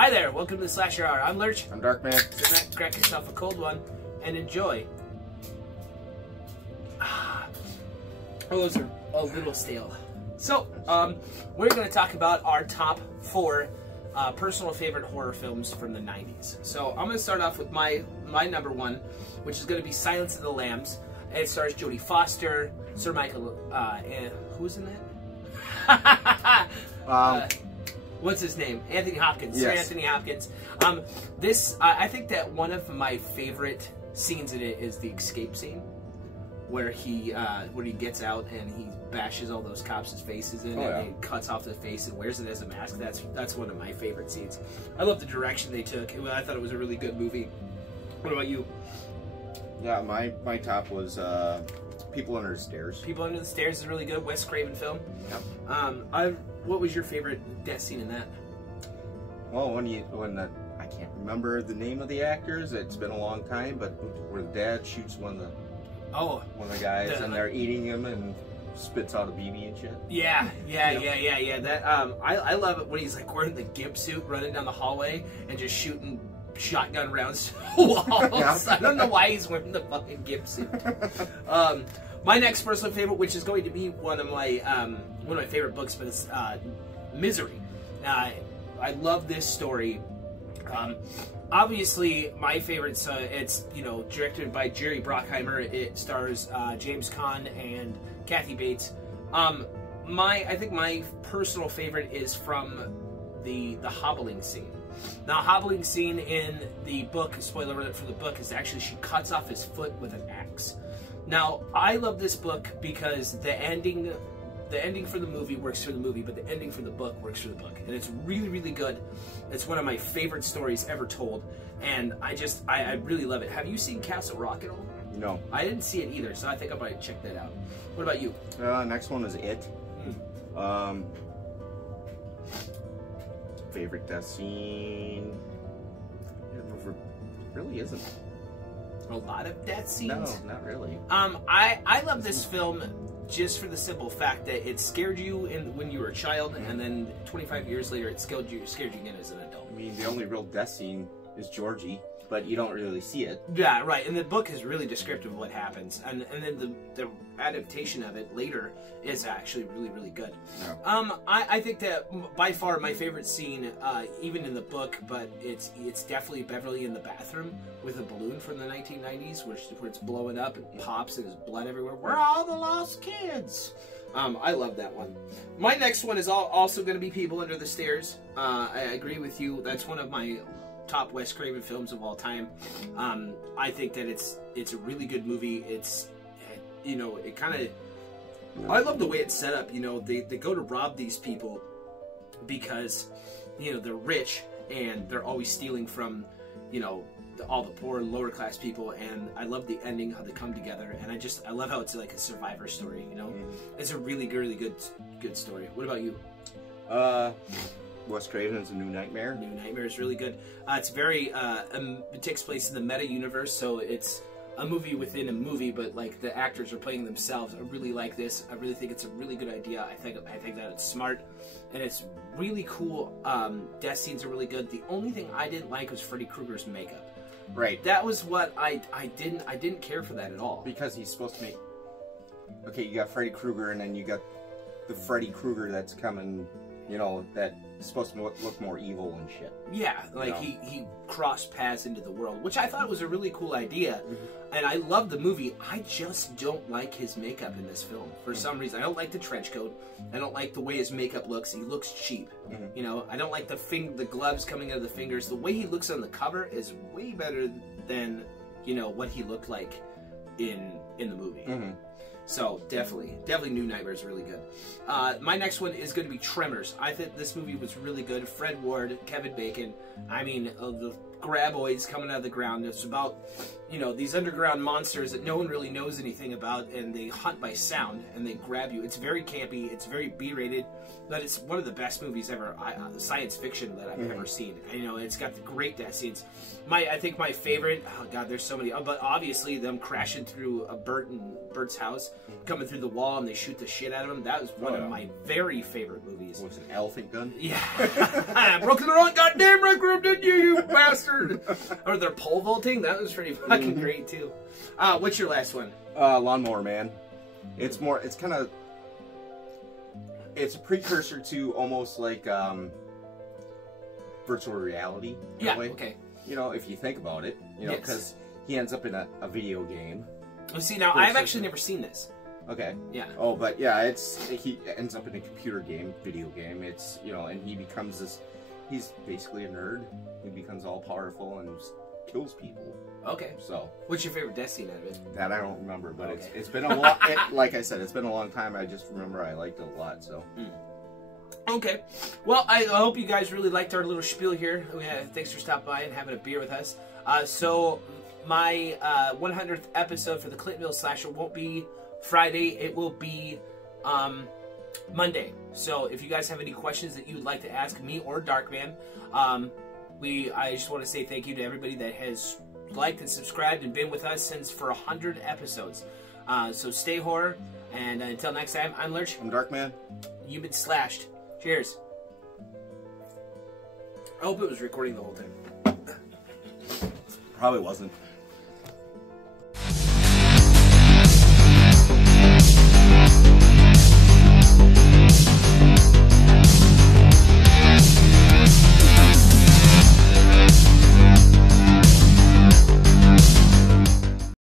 Hi there, welcome to the Slasher Hour. I'm Lurch. I'm Darkman. Sit back, crack yourself a cold one, and enjoy. Oh, those are a little stale. So, we're going to talk about our top 4 personal favorite horror films from the 90s. So, I'm going to start off with my number 1, which is going to be Silence of the Lambs. It stars Jodie Foster, Sir Michael, and who's in that? What's his name? Anthony Hopkins. Yes. Sir Anthony Hopkins. I think that one of my favorite scenes in it is the escape scene, where he gets out and he bashes all those cops' faces in, and he cuts off the face and wears it as a mask. That's one of my favorite scenes. I love the direction they took. I thought it was a really good movie. What about you? Yeah, my top was People Under the Stairs. People Under the Stairs is a really good Wes Craven film. Yep. What was your favorite death scene in that? Well, I can't remember the name of the actors. It's been a long time, but where the dad shoots one of the guys, and they're eating him and spits out a BB and shit. Yeah. That I love it when he's like wearing the gimp suit, running down the hallway and just shooting shotgun rounds to walls. I don't know why he's wearing the fucking gimp suit. My next personal favorite, which is going to be one of my favorite books, but it's Misery. I love this story. Obviously, my favorite. It's directed by Jerry Bruckheimer. It stars James Caan and Kathy Bates. I think my personal favorite is from the hobbling scene. Now, hobbling scene in the book, spoiler alert for the book, is actually she cuts off his foot with an axe. Now, I love this book because the ending for the movie works for the movie, but the ending for the book works for the book. And it's really, really good. It's one of my favorite stories ever told. And I really love it. Have you seen Castle Rock at all? No. I didn't see it either, so I think I might check that out. What about you? Next one is It. Favorite death scene? There really isn't. A lot of death scenes? No, not really. I love this film just for the simple fact that it scared you when you were a child, and then 25 years later it scared you again as an adult. I mean, the only real death scene is Georgie, but you don't really see it. Yeah, right. And the book is really descriptive of what happens, and then the adaptation of it later is actually really, really good. No. I think that by far my favorite scene, even in the book, but it's definitely Beverly in the bathroom with a balloon from the 1990s, where it's blowing up and pops and there's blood everywhere. Where are all the lost kids? I love that one. My next one is also going to be People Under the Stairs. I agree with you. That's one of my top Wes Craven films of all time. I think that it's a really good movie. It kind of, I love the way it's set up. They go to rob these people because they're rich and they're always stealing from all the poor lower class people, and I love the ending, how they come together, and I love how it's like a survivor story. It's a really, really good story. What about you? Wes Craven's A New Nightmare. New Nightmare is really good. It's very, it takes place in the meta universe, so it's a movie within a movie, but like the actors are playing themselves. I really like this. I really think it's a really good idea. I think that it's smart, and it's really cool. Death scenes are really good. The only thing I didn't like was Freddy Krueger's makeup. Right. That was what I didn't care for that at all. Because he's supposed to make. Okay, you got Freddy Krueger, and then you got the Freddy Krueger that's coming. That is supposed to look more evil and shit. Yeah, like he crossed paths into the world, which I thought was a really cool idea. And I love the movie. I just don't like his makeup in this film for some reason. I don't like the trench coat. I don't like the way his makeup looks. He looks cheap. I don't like the gloves coming out of the fingers. The way he looks on the cover is way better than what he looked like in the movie. So definitely New Nightmare is really good. My next one is going to be Tremors. I think this movie was really good. Fred Ward, Kevin Bacon. I mean, the graboids coming out of the ground. It's about, you know, these underground monsters that no one really knows anything about, and they hunt by sound, and they grab you. It's very campy. It's very B-rated, but it's one of the best movies ever, science fiction that I've ever seen. And, you know, it's got the great death scenes. I think my favorite, oh God, there's so many, but obviously them crashing through Bert's house, coming through the wall, and they shoot the shit out of him. That was one of my very favorite movies. Was it an elephant gun? Yeah. Broke the wrong goddamn rec room, didn't you, you bastard? Or they're pole vaulting. That was pretty fucking great, too. What's your last one? Lawnmower Man. It's kind of, it's a precursor to almost like virtual reality. Yeah, way. Okay. You know, if you think about it, you know, because he ends up in a video game. Oh, see, now, I've actually never seen this. Okay. Yeah. Oh, but yeah, he ends up in a computer game, video game. It's, you know, and he becomes this, he's basically a nerd. He becomes all powerful and just kills people. Okay. So. What's your favorite death scene out of it? That I don't remember, but it's been a long, like I said, it's been a long time. I just remember I liked it a lot, so. Okay. Well, I hope you guys really liked our little spiel here. Thanks for stopping by and having a beer with us. So, my 100th episode for the Clintonville Slasher won't be Friday. It will be Monday. So, if you guys have any questions that you'd like to ask me or Darkman, I just want to say thank you to everybody that has liked and subscribed and been with us since for 100 episodes. So, stay horror. And until next time, I'm Lurch. I'm Darkman. You've been slashed. Cheers. I hope it was recording the whole time. Probably wasn't.